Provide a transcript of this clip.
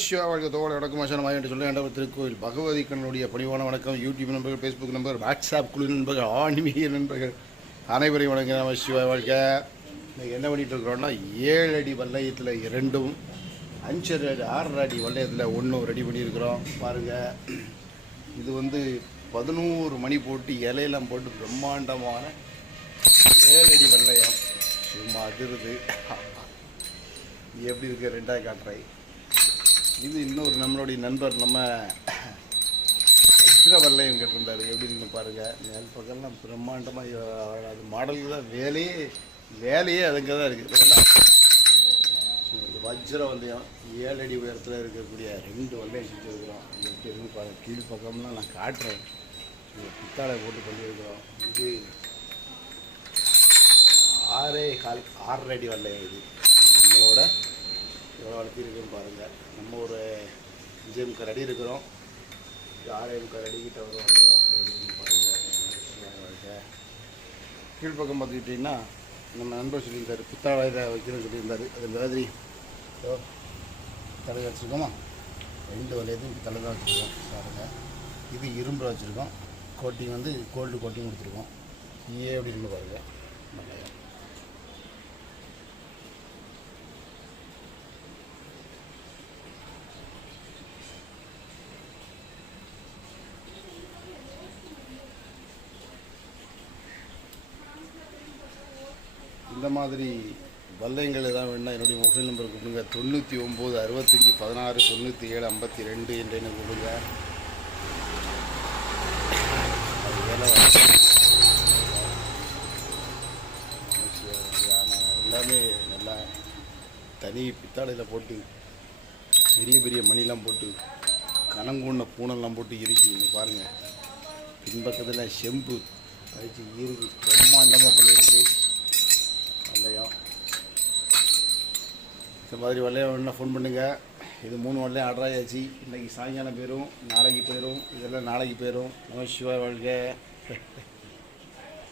சிவா வாழ்க்கை தோழ வணக்கம் மசான மாயன் சொல்ல வேண்டாம் திருக்கோயில். பகவதி கண்ணனுடைய பணிவான வணக்கம் யூடியூப் நண்பர்கள் ஃபேஸ்புக் நம்பர் வாட்ஸ்அப் குழு நண்பர்கள் ஆன்மீக நண்பர்கள். அனைவரையும் வணக்கம் நம்ம சிவா வாழ்க்கை என்ன பண்ணிட்டு இருக்கிறோம்னா ஏழு அடி வல்லையத்தில் இரண்டும் அஞ்சரை அடி ஆறரை அடி வல்லையத்தில் ஒன்றும் ரெடி பண்ணியிருக்கிறோம். பாருங்கள் இது வந்து பதினோரு மணி போட்டு இலையெல்லாம் போட்டு பிரம்மாண்டமான ஏழு அடி வெள்ளையம் சும்மா அதிருது. எப்படி இருக்குது ரெண்டாவது காட்டுறேன் இது இன்னொரு நம்மளுடைய நண்பர் நம்ம வஜ்ர வல்லையம் கேட்டிருந்தாரு எப்படி இருக்குன்னு பாருங்க. மேல் பக்கம்லாம் பிரம்மாண்டமாக அது மாடலுக்கு தான். வேலையே வேலையே அதுங்க தான் இருக்குது இதெல்லாம் வஜ்ர வல்லையம் ஏழு அடி உயரத்தில் இருக்கக்கூடிய ரெண்டு வல்லையம் செஞ்சுருக்கிறோம் எப்படி இருக்குன்னு பாருங்க. கீழ் பக்கம்லாம் நான் காட்டுறேன். இது பித்தாளை போட்டு பண்ணியிருக்கிறோம். இது ஆறே கால் ஆறரை அடி வல்லையம் இது? நம்மளோட எவ்வளோ வளர்த்திருக்குன்னு பாருங்கள் நம்ம ஒரு அஞ்சே முக்கால் அடி இருக்கிறோம். ஆறே முக்கால் அடிக்கிட்ட கிட்ட வரும் வல்லையம் பாருங்கள் கீழ்ப்பக்கம் பார்த்துக்கிட்டிங்கன்னா நம்ம நண்பர் சொல்லியிருந்தார். பித்தாளை இதை வைக்கணும்னு சொல்லியிருந்தார். அது மாதிரி இதோ தலை வச்சுருக்கோமா? ரெண்டு வலையத்தையும் தலை தான் வச்சுருக்கோம். பாருங்கள் இது இரும்பு வச்சுருக்கோம். கோட்டிங் வந்து கோல்டு கோட்டிங் கொடுத்துருக்கோம். ஏ அப்படின்னு பாருங்கள் நல்லா இந்த மாதிரி வல்லைங்கள் ஏதாவது வேணால் என்னுடைய மொபைல் நம்பர் கொடுங்க. தொண்ணூற்றி ஒம்பது அறுபத்தஞ்சி பதினாறு தொண்ணூற்றி ஏழு ஐம்பத்தி ரெண்டு என்ற எனக்கு கொடுங்க. அது வேலை ஆனால் எல்லாமே நல்லா தனி பித்தாளையில் போட்டு பெரிய பெரிய மணிலாம் போட்டு கனங்குண்ண பூனெல்லாம் போட்டு இருக்கு பாருங்கள் பின்பக்கத்தில் செம்பு வச்சு இருக்கு பிரம்மாண்டமாக பண்ணியிருக்கு. இந்த மாதிரி வல்லையம் வேணா ஃபோன் பண்ணுங்கள் இது மூணு வல்லையம் ஆர்டர் ஆயாச்சு. இன்றைக்கி சாயங்காலம் போயிடும் நாளைக்கு போயிடும் இதெல்லாம் நாளைக்கு போயிடும் நம சிவா வாழ்க.